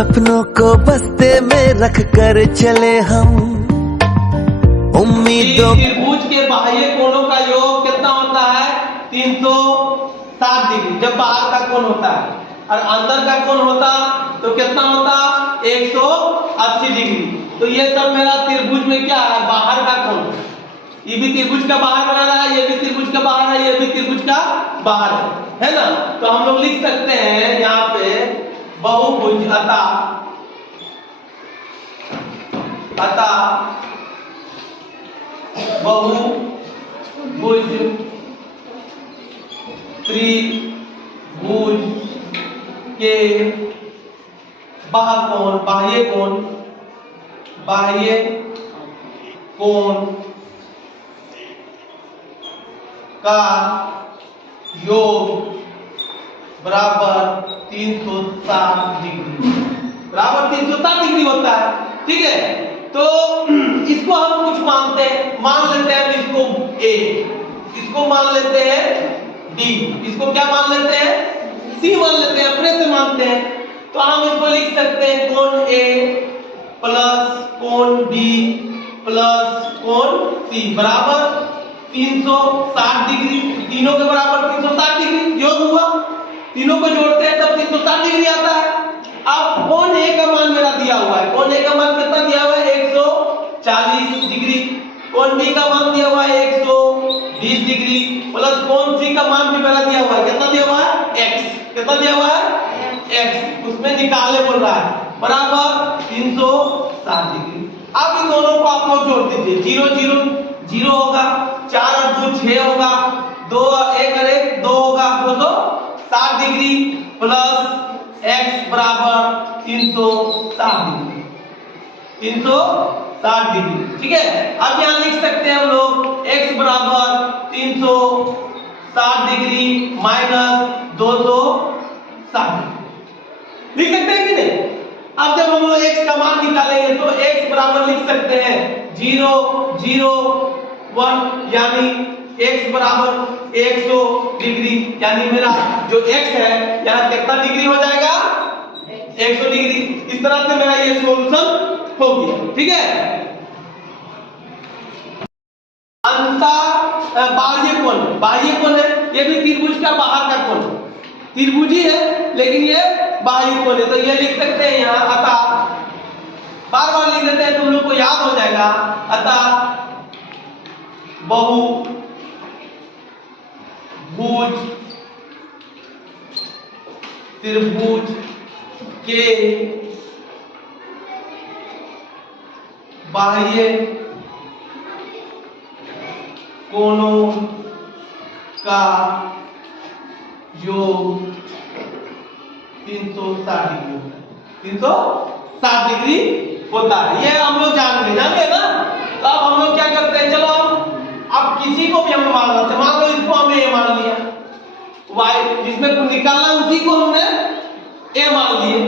सपनों को बस्ते में रख कर चले हम उम्मीदों। त्रिभुज के बाह्य कोणों का योग कितना होता है? 360 डिग्री जब बाहर का कोण होता है, और अंदर का कोण होता तो कितना होता? 180 डिग्री। तो ये सब मेरा त्रिभुज में क्या है? बाहर का कोण। ये भी त्रिभुज का बाहर बना रहा है, ये भी त्रिभुज का बाहर है, ये भी त्रिभुज का बाहर है ना। तो हम लोग लिख सकते हैं यहाँ पे बहुभुज अतः बहुभुज त्रिभुज के बाह्य कोण का योग बराबर 360 डिग्री, बराबर 360 डिग्री होता है। ठीक है, तो इसको हम कुछ मानते हैं, मान लेते हैं इसको A, इसको मान लेते हैं D, इसको क्या मान लेते हैं? C मान लेते हैं, अपने से मानते हैं। तो हम इसको लिख सकते हैं कोण A प्लस कोण B प्लस कोण C बराबर 360 डिग्री। तीनों के बराबर 360 डिग्री योग हुआ, तीनों को जोड़ते हैं तब 360 डिग्री आता है। अब कोण A का मान मेरा दिया हुआ है, कोण A का मान कितना दिया हुआ है? 140 डिग्री। कोण B का मान दिया हुआ है 120 डिग्री, प्लस कोण C का मान भी मेरा दिया हुआ है, कितना दिया हुआ है? x। कितना दिया हुआ है? x। उसमें निकालने बोल रहा है, बराबर 360 डिग्री। अब इन दोनों को आप लोग जोड़ दीजिए, 0 0 0 होगा, 4 और 2 6 होगा, 2 1 और 1 2 होगा, 260 डिग्री प्लस x बराबर 360 डिग्री, 360 डिग्री। ठीक है, अब यहाँ लिख सकते हैं हम लोग x बराबर 360 डिग्री माइनस 260 डिग्री लिख सकते हैं कि नहीं? अब जब हम लोग x का मान निकालेंगे तो x बराबर लिख सकते हैं 0 0 1, यानी x बराबर 100 डिग्री, यानी मेरा जो x है यहाँ कितना डिग्री हो जाएगा? 100 डिग्री। इस तरह से मेरा ये सॉल्यूशन हो गया। ठीक है, बाह्य कोण है, ये भी त्रिभुज का बाहर का कोण, त्रिभुज ही है लेकिन ये बाह्य कोण है। तो ये लिख सकते हैं यहाँ अतः, बार बार लिख देते हैं, तुम लोग को याद हो जाएगा। अतः बहुभुज त्रिभुज के बाह्य कोणों का योग 360 डिग्री, 360 डिग्री होता है। ये हम लोग जान गए ना। तो अब हम लोग क्या करते हैं, चलो अब किसी को भी हम मान लेते हैं। मान लो इसको हमने A मान लिया, y जिसमें को निकालना उसी को हमने A मान लिए,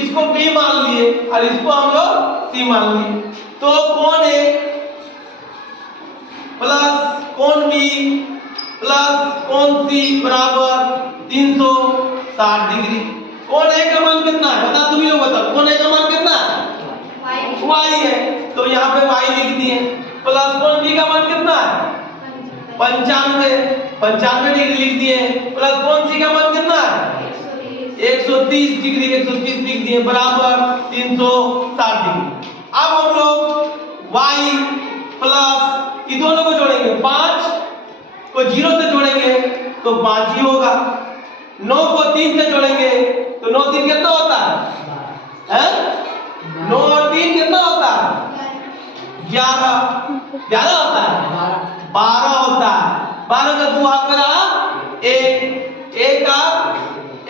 इसको B मान लिए और इसको हम लोग C मान लिए। तो कोण A प्लस कोण B प्लस कोण C बराबर 360 डिग्री। कोण A का मान कितना है बता, तुम ही लोग बताओ, कोण A का मान कितना है? y है, तो यहाँ पे y लिख दिए, प्लस कोण B का मान कितना है? 95 डिग्री लिख दिए, प्लस कोण C का मान कितना है? 130 डिग्री, 130 लिख दिए, बराबर 360 डिग्री। अब हम लोग y प्लस ये दोनों को जोड़ेंगे, 5 को 0 से जोड़ेंगे तो 5 ही होगा, 9 को 3 से जोड़ेंगे तो 9 3 कितना होता है? 9 और 3 कितना होता है? 11 होता है, 12 होता है। 12 का 2 हाथ में रहा, 1 का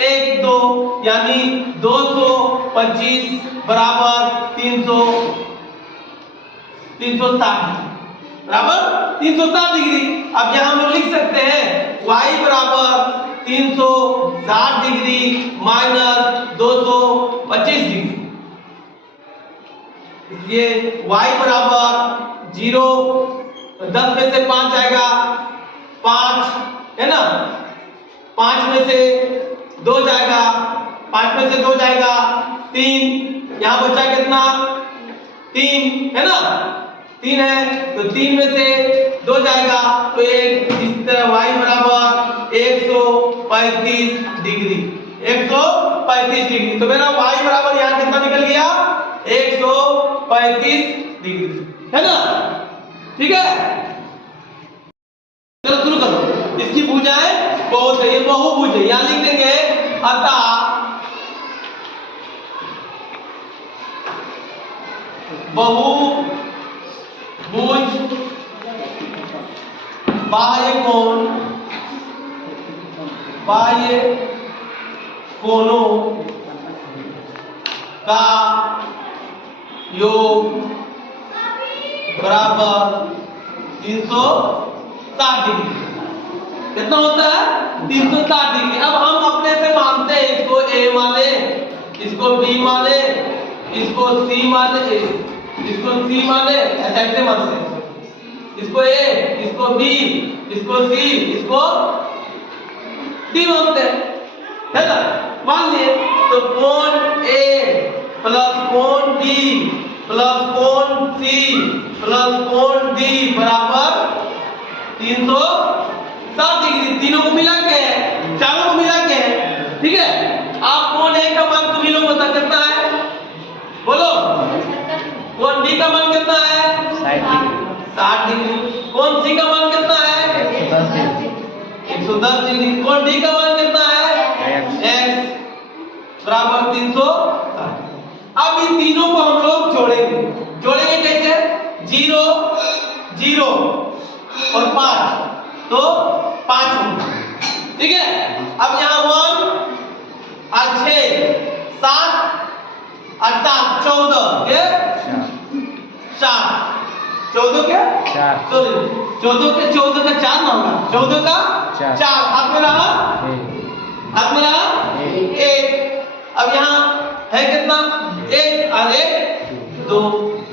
1 2, यानी 225 बराबर 360 बराबर 360 डिग्री। अब यहां हम लोग लिख सकते हैं y बराबर 360 डिग्री माइनस 225 डिग्री। ये y बराबर 0, 10 में से 5 जाएगा 5 है ना, 5 में से 2 जाएगा 5 में से 2 जाएगा 3, यहाँ बचा कितना 3 है ना, 3 है तो 3 में से 2 जाएगा तो 1, इस तरह y बराबर 135 डिग्री, 135 डिग्री। तो मेरा y बराबर यहाँ कितना निकल गया 135 डिग्री, है ना, ठीक है। चलो शुरू करो। इसकी भुजाएं बहुत है, ये बहुभुज है, यहां लिख देंगे अतः बहुभुज बाह्य कोणों का योग बराबर 360 डिग्री। कितना होता है 360 डिग्री। अब हम अपने से मानते हैं, इसको A माने, इसको B माने, इसको C माने, इसको C माने, ऐसे मानते हैं, इसको A, इसको B, इसको C, इसको D मानते हैं, है ना। मान लिए तो कोण A प्लस कोण D प्लस कोण C प्लस कोण D बराबर 360 डिग्री। तीनों को मिला के है, चारों को मिला के है, ठीक है। आप कोण A का मान तुम लोग बता कितना है, बोलो। कोण D का मान कितना है 60 डिग्री। कोण C का मान कितना है 110 डिग्री। कोण D का मान कितना है x बराबर 360। अब इन तीनों को हम लोग जोड़ेंगे। जोड़ेंगे कैसे, 0 0 और 5 तो 5 होगा, ठीक है। अब यहाँ 1 और 6 7 और 7 14 के 4 14 के 4 सॉरी 14 का 4 ना होगा, 14 का 4 हाथ में रहा, हाथ में रहा 1। अब यहाँ है कितना 1 और 1 2,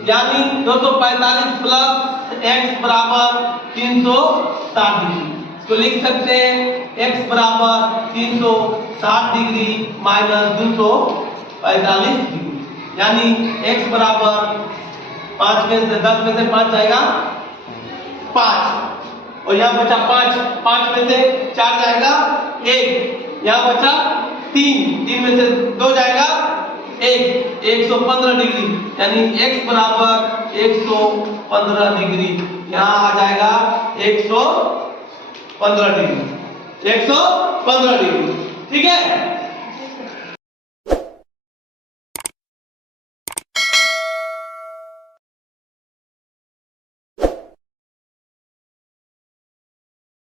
यानी 245 प्लस x बराबर 360 डिग्री। इसको लिख सकते हैं x बराबर 360 डिग्री माइनस 245 डिग्री, यानी x बराबर 5 में से 10 में से 5 जाएगा 5, और यहाँ बचा 5 में से 4 जाएगा 1, यहाँ बचा 3 में से 2 जाएगा 1, 115 डिग्री, यानी x बराबर 115 डिग्री। यहाँ आ जाएगा 115 डिग्री, 115 डिग्री, ठीक है।